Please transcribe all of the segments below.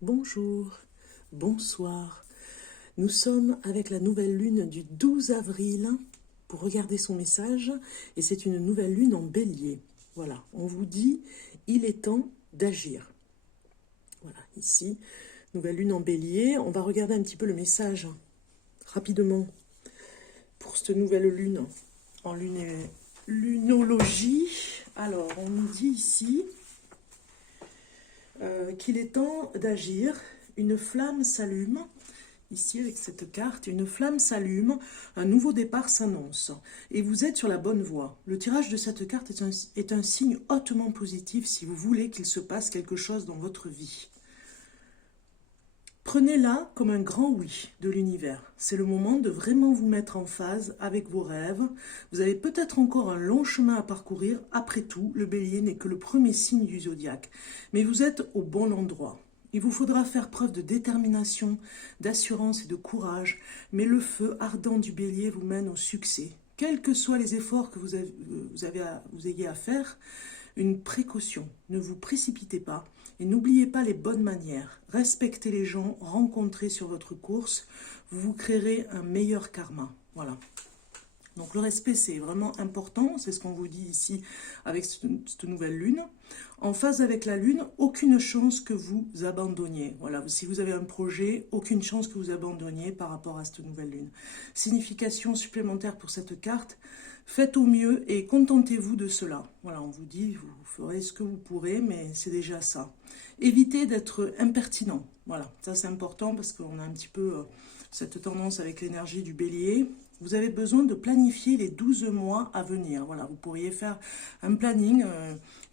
Bonjour, bonsoir. Nous sommes avec la nouvelle lune du 12 avril pour regarder son message et c'est une nouvelle lune en bélier. Voilà, on vous dit, il est temps d'agir. Voilà, ici, nouvelle lune en bélier. On va regarder un petit peu le message rapidement pour cette nouvelle lune en lunologie. Alors, on nous dit ici qu'il est temps d'agir. Une flamme s'allume. Ici, avec cette carte, une flamme s'allume, un nouveau départ s'annonce. Et vous êtes sur la bonne voie. Le tirage de cette carte est un signe hautement positif si vous voulez qu'il se passe quelque chose dans votre vie. Prenez-la comme un grand oui de l'univers. C'est le moment de vraiment vous mettre en phase avec vos rêves. Vous avez peut-être encore un long chemin à parcourir. Après tout, le bélier n'est que le premier signe du zodiaque. Mais vous êtes au bon endroit. Il vous faudra faire preuve de détermination, d'assurance et de courage, mais le feu ardent du bélier vous mène au succès. Quels que soient les efforts que vous ayez à faire, une précaution, ne vous précipitez pas et n'oubliez pas les bonnes manières. Respectez les gens rencontrés sur votre course, vous créerez un meilleur karma. Voilà. Donc le respect, c'est vraiment important, c'est ce qu'on vous dit ici avec cette nouvelle lune. En phase avec la lune, aucune chance que vous abandonniez. Voilà, si vous avez un projet, aucune chance que vous abandonniez par rapport à cette nouvelle lune. Signification supplémentaire pour cette carte, faites au mieux et contentez-vous de cela. Voilà, on vous dit, vous ferez ce que vous pourrez, mais c'est déjà ça. Évitez d'être impertinent. Voilà, ça c'est important parce qu'on a un petit peu cette tendance avec l'énergie du bélier. Vous avez besoin de planifier les 12 mois à venir. Voilà, vous pourriez faire un planning,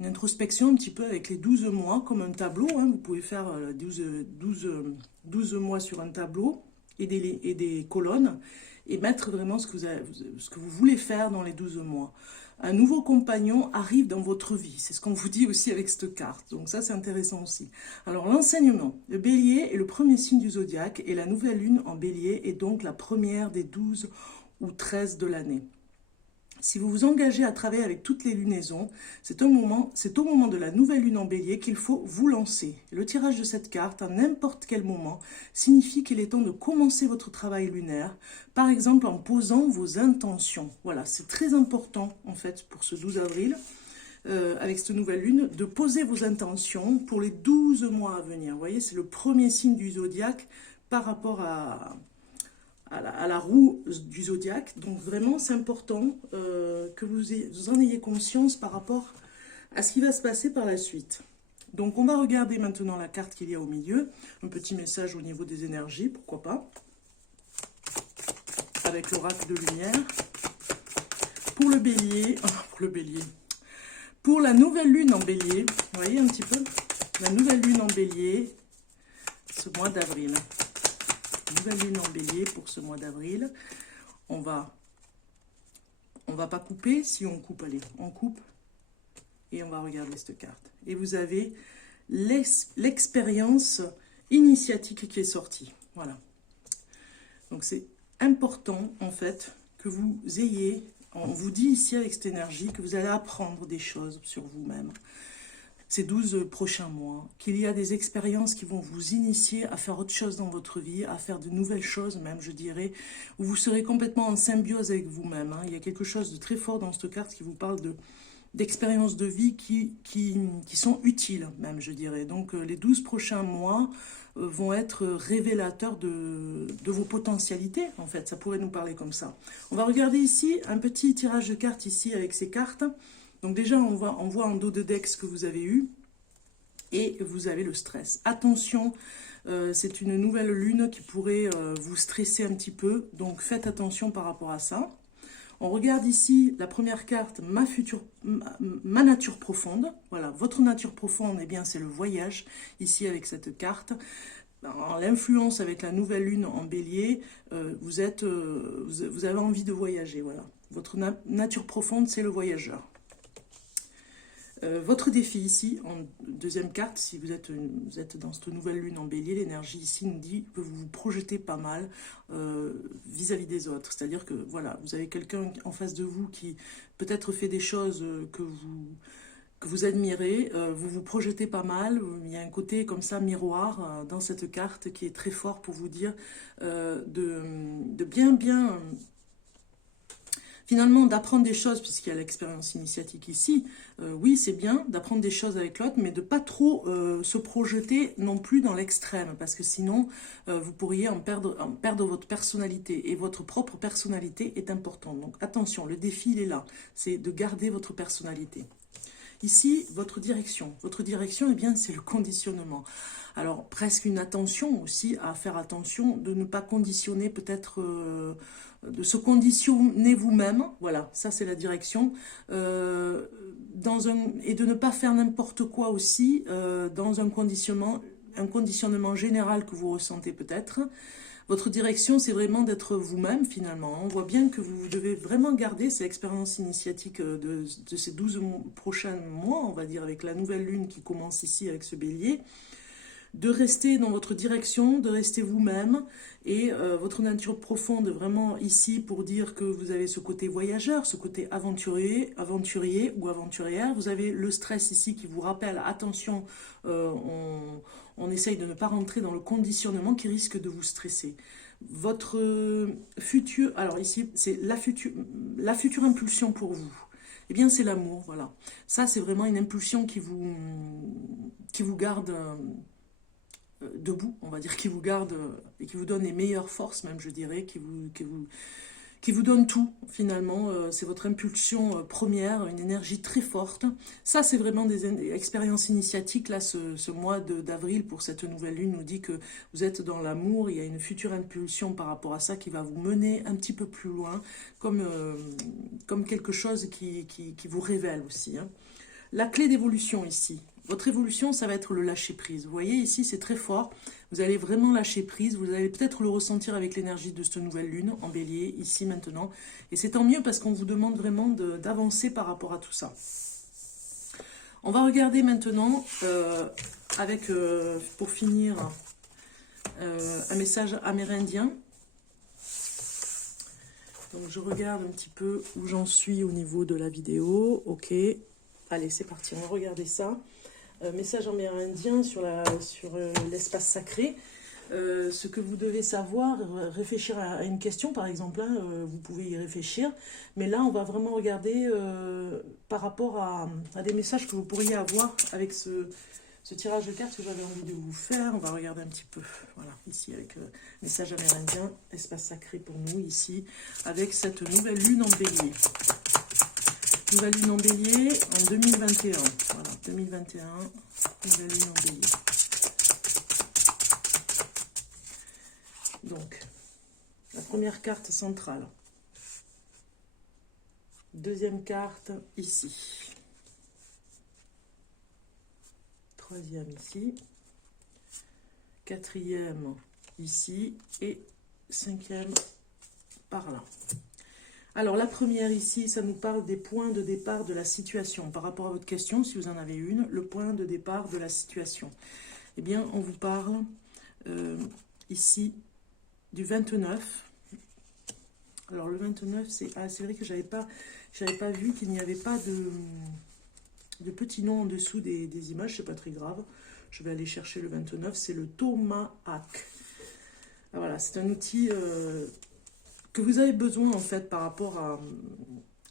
une introspection un petit peu avec les 12 mois, comme un tableau. Hein. Vous pouvez faire 12 mois sur un tableau et des colonnes et mettre vraiment ce que vous voulez faire dans les 12 mois. Un nouveau compagnon arrive dans votre vie. C'est ce qu'on vous dit aussi avec cette carte. Donc ça, c'est intéressant aussi. Alors, l'enseignement. Le bélier est le premier signe du zodiaque et la nouvelle lune en bélier est donc la première des 12 ou 13 de l'année. Si vous vous engagez à travailler avec toutes les lunaisons, c'est au moment de la nouvelle lune en bélier qu'il faut vous lancer. Le tirage de cette carte, à n'importe quel moment, signifie qu'il est temps de commencer votre travail lunaire, par exemple en posant vos intentions. Voilà, c'est très important en fait pour ce 12 avril, avec cette nouvelle lune, de poser vos intentions pour les 12 mois à venir. Vous voyez, c'est le premier signe du zodiaque par rapport à la roue du zodiaque. Donc vraiment, c'est important que vous en ayez conscience par rapport à ce qui va se passer par la suite. Donc on va regarder maintenant la carte qu'il y a au milieu. Un petit message au niveau des énergies, pourquoi pas. Avec l'oracle de lumière. Pour le bélier, pour la nouvelle lune en bélier, vous voyez un petit peu, la nouvelle lune en bélier, ce mois d'avril. Nouvelle lune en bélier pour ce mois d'avril. On va pas couper. Si on coupe, allez, on coupe. Et on va regarder cette carte. Et vous avez l'expérience initiatique qui est sortie. Voilà. Donc c'est important, en fait, que vous ayez, on vous dit ici avec cette énergie, que vous allez apprendre des choses sur vous-même ces 12 prochains mois, qu'il y a des expériences qui vont vous initier à faire autre chose dans votre vie, à faire de nouvelles choses même, je dirais, où vous serez complètement en symbiose avec vous-même. Hein. Il y a quelque chose de très fort dans cette carte qui vous parle d'expériences de vie qui sont utiles même, je dirais. Donc les 12 prochains mois vont être révélateurs de vos potentialités, en fait, ça pourrait nous parler comme ça. On va regarder ici un petit tirage de cartes ici avec ces cartes. Donc déjà, on voit en dos de deck ce que vous avez eu et vous avez le stress. Attention, c'est une nouvelle lune qui pourrait vous stresser un petit peu, donc faites attention par rapport à ça. On regarde ici la première carte, ma nature profonde. Voilà, votre nature profonde, eh bien c'est le voyage, ici avec cette carte. L'influence avec la nouvelle lune en bélier, vous avez envie de voyager. Voilà. Votre nature profonde, c'est le voyageur. Votre défi ici, en deuxième carte, si vous êtes dans cette nouvelle lune en bélier, l'énergie ici nous dit que vous vous projetez pas mal vis-à-vis des autres. C'est-à-dire que voilà, vous avez quelqu'un en face de vous qui peut-être fait des choses que que vous admirez, vous vous projetez pas mal, il y a un côté comme ça miroir dans cette carte qui est très fort pour vous dire de bien finalement d'apprendre des choses, puisqu'il y a l'expérience initiatique ici. Oui, c'est bien d'apprendre des choses avec l'autre, mais de pas trop se projeter non plus dans l'extrême, parce que sinon vous pourriez en perdre votre personnalité, et votre propre personnalité est importante. Donc attention, le défi il est là, c'est de garder votre personnalité. Ici, votre direction, eh bien, c'est le conditionnement. Alors, presque une attention aussi à faire attention de ne pas conditionner peut-être, de se conditionner vous-même, voilà, ça c'est la direction, et de ne pas faire n'importe quoi aussi dans un conditionnement général que vous ressentez peut-être. Votre direction, c'est vraiment d'être vous-même finalement. On voit bien que vous devez vraiment garder cette expérience initiatique de ces 12 prochains mois, on va dire, avec la nouvelle lune qui commence ici avec ce bélier, de rester dans votre direction, de rester vous-même, et votre nature profonde vraiment ici pour dire que vous avez ce côté voyageur, ce côté aventurier ou aventurière. Vous avez le stress ici qui vous rappelle, attention, on essaye de ne pas rentrer dans le conditionnement qui risque de vous stresser. Votre futur, alors ici c'est la future impulsion pour vous. Eh bien c'est l'amour, voilà. Ça c'est vraiment une impulsion qui vous garde debout, on va dire, qui vous garde et qui vous donne les meilleures forces, même je dirais, qui vous donne tout finalement. C'est votre impulsion première, une énergie très forte. Ça c'est vraiment des expériences initiatiques. Là ce mois d'avril pour cette nouvelle lune nous dit que vous êtes dans l'amour, il y a une future impulsion par rapport à ça qui va vous mener un petit peu plus loin, comme quelque chose qui vous révèle aussi, hein. La clé d'évolution ici, votre évolution, ça va être le lâcher-prise. Vous voyez, ici, c'est très fort. Vous allez vraiment lâcher prise. Vous allez peut-être le ressentir avec l'énergie de cette nouvelle lune en bélier, ici, maintenant. Et c'est tant mieux parce qu'on vous demande vraiment d'avancer par rapport à tout ça. On va regarder maintenant, pour finir, un message amérindien. Donc, je regarde un petit peu où j'en suis au niveau de la vidéo. Ok. Allez, c'est parti, on va regarder ça. Message amérindien sur l'espace sacré. Ce que vous devez savoir, réfléchir à une question par exemple, hein, vous pouvez y réfléchir. Mais là, on va vraiment regarder par rapport à des messages que vous pourriez avoir avec ce tirage de cartes que j'avais envie de vous faire. On va regarder un petit peu, voilà, ici avec message amérindien, espace sacré pour nous, ici, avec cette nouvelle lune en bélier. Nouvelle lune en bélier en 2021. Voilà, 2021, nouvelle lune en bélier. Donc, la première carte centrale. Deuxième carte ici. Troisième ici. Quatrième ici. Et cinquième par là. Alors, la première ici, ça nous parle des points de départ de la situation. Par rapport à votre question, si vous en avez une, le point de départ de la situation. Eh bien, on vous parle ici du 29. Alors, le 29, c'est vrai que j'avais pas vu qu'il n'y avait pas de petits noms en dessous des images. C'est pas très grave. Je vais aller chercher le 29. C'est le Tomahawk. Voilà, c'est un outil que vous avez besoin en fait par rapport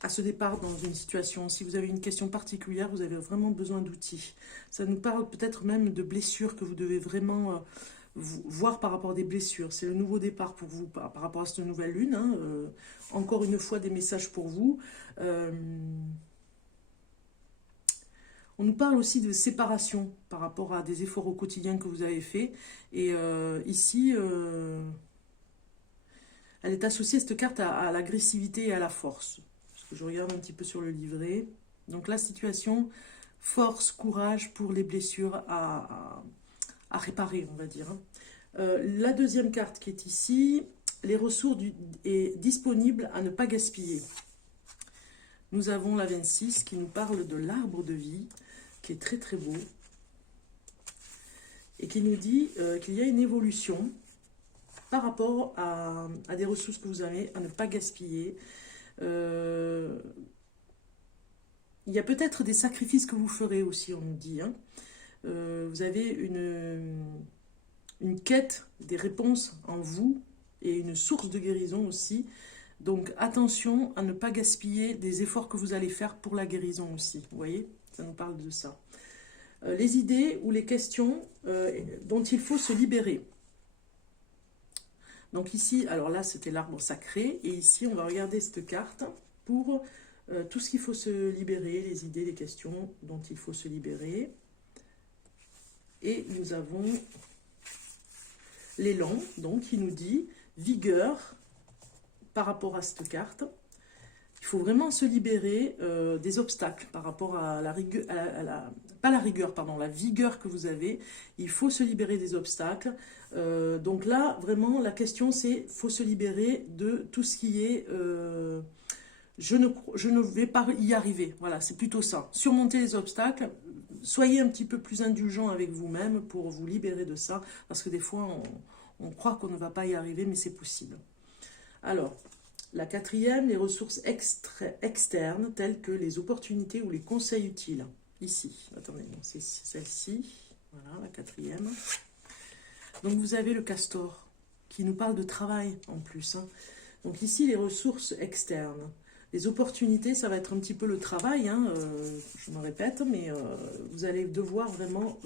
à ce départ dans une situation. Si vous avez une question particulière, vous avez vraiment besoin d'outils. Ça nous parle peut-être même de blessures que vous devez vraiment voir par rapport à des blessures. C'est le nouveau départ pour vous par rapport à cette nouvelle lune, hein. Encore une fois, des messages pour vous. On nous parle aussi de séparation par rapport à des efforts au quotidien que vous avez faits. Et ici... elle est associée, cette carte, à l'agressivité et à la force. Parce que je regarde un petit peu sur le livret. Donc la situation, force, courage pour les blessures à réparer, on va dire. La deuxième carte qui est ici, les ressources disponibles à ne pas gaspiller. Nous avons la 26 qui nous parle de l'arbre de vie, qui est très très beau. Et qui nous dit qu'il y a une évolution par rapport à des ressources que vous avez, à ne pas gaspiller. il y a peut-être des sacrifices que vous ferez aussi, on nous dit. Hein. Vous avez une quête des réponses en vous et une source de guérison aussi. Donc attention à ne pas gaspiller des efforts que vous allez faire pour la guérison aussi. Vous voyez, ça nous parle de ça. Les idées ou les questions dont il faut se libérer. Donc ici, alors là c'était l'arbre sacré, et ici on va regarder cette carte pour tout ce qu'il faut se libérer, les idées, les questions dont il faut se libérer. Et nous avons l'élan, donc qui nous dit vigueur par rapport à cette carte. Il faut vraiment se libérer des obstacles par rapport à la rigueur, pas la rigueur, pardon, la vigueur que vous avez. Il faut se libérer des obstacles. Donc là, vraiment, la question c'est, faut se libérer de tout ce qui est, je ne vais pas y arriver. Voilà, c'est plutôt ça. Surmonter les obstacles. Soyez un petit peu plus indulgent avec vous-même pour vous libérer de ça, parce que des fois, on croit qu'on ne va pas y arriver, mais c'est possible. Alors, la quatrième, les ressources externes, telles que les opportunités ou les conseils utiles. Ici, attendez, c'est celle-ci. Voilà, la quatrième. Donc, vous avez le castor, qui nous parle de travail en plus. Hein. Donc, ici, les ressources externes. Les opportunités, ça va être un petit peu le travail, hein, je me répète, mais vous allez devoir vraiment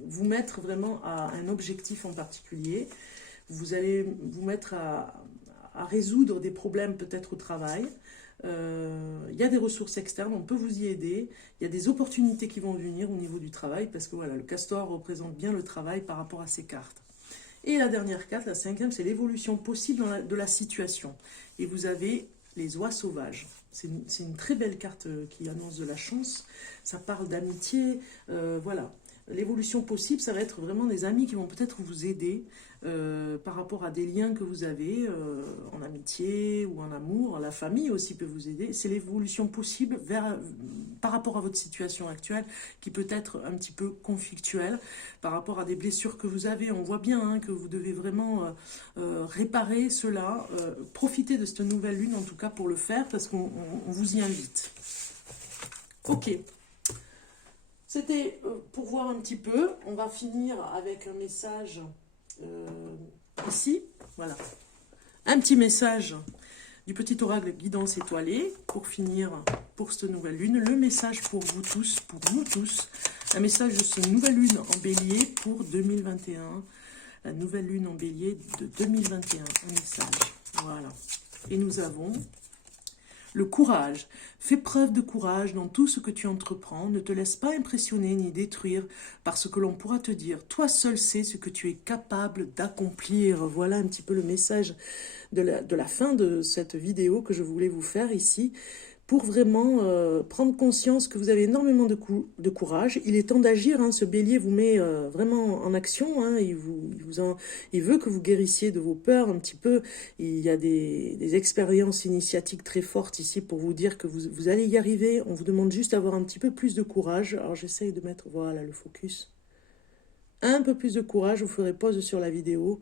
vous mettre vraiment à un objectif en particulier. Vous allez vous mettre à résoudre des problèmes peut-être au travail. Il y a des ressources externes, on peut vous y aider. Il y a des opportunités qui vont venir au niveau du travail, parce que voilà, le castor représente bien le travail par rapport à ces cartes. Et la dernière carte, la cinquième, c'est l'évolution possible de la situation. Et vous avez les oies sauvages. C'est une très belle carte qui annonce de la chance. Ça parle d'amitié, voilà. L'évolution possible, ça va être vraiment des amis qui vont peut-être vous aider par rapport à des liens que vous avez en amitié ou en amour. La famille aussi peut vous aider. C'est l'évolution possible par rapport à votre situation actuelle qui peut être un petit peu conflictuelle par rapport à des blessures que vous avez. On voit bien hein, que vous devez vraiment réparer cela. Profitez de cette nouvelle lune en tout cas pour le faire parce qu'on vous y invite. Ok. C'était pour voir un petit peu. On va finir avec un message ici. Voilà. Un petit message du petit oracle guidance étoilée pour finir pour cette nouvelle lune. Le message pour vous tous, pour nous tous. Un message de cette nouvelle lune en bélier pour 2021. La nouvelle lune en bélier de 2021. Un message. Voilà. Et nous avons... le courage. Fais preuve de courage dans tout ce que tu entreprends. Ne te laisse pas impressionner ni détruire par ce que l'on pourra te dire. Toi seul sais ce que tu es capable d'accomplir. Voilà un petit peu le message de la fin de cette vidéo que je voulais vous faire ici. Pour vraiment prendre conscience que vous avez énormément de courage. Il est temps d'agir, hein. Ce bélier vous met vraiment en action, hein. Il veut que vous guérissiez de vos peurs un petit peu. Il y a des expériences initiatiques très fortes ici pour vous dire que vous allez y arriver. On vous demande juste d'avoir un petit peu plus de courage. Alors j'essaye de mettre, voilà, le focus. Un peu plus de courage, vous ferez pause sur la vidéo.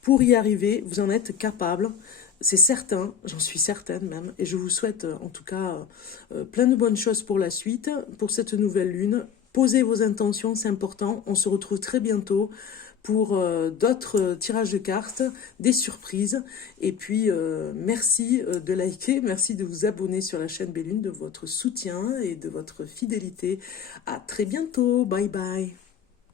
Pour y arriver, vous en êtes capable. C'est certain, j'en suis certaine même, et je vous souhaite en tout cas plein de bonnes choses pour la suite, pour cette nouvelle lune. Posez vos intentions, c'est important. On se retrouve très bientôt pour d'autres tirages de cartes, des surprises. Et puis, merci de liker, merci de vous abonner sur la chaîne Bellune, de votre soutien et de votre fidélité. À très bientôt, bye bye.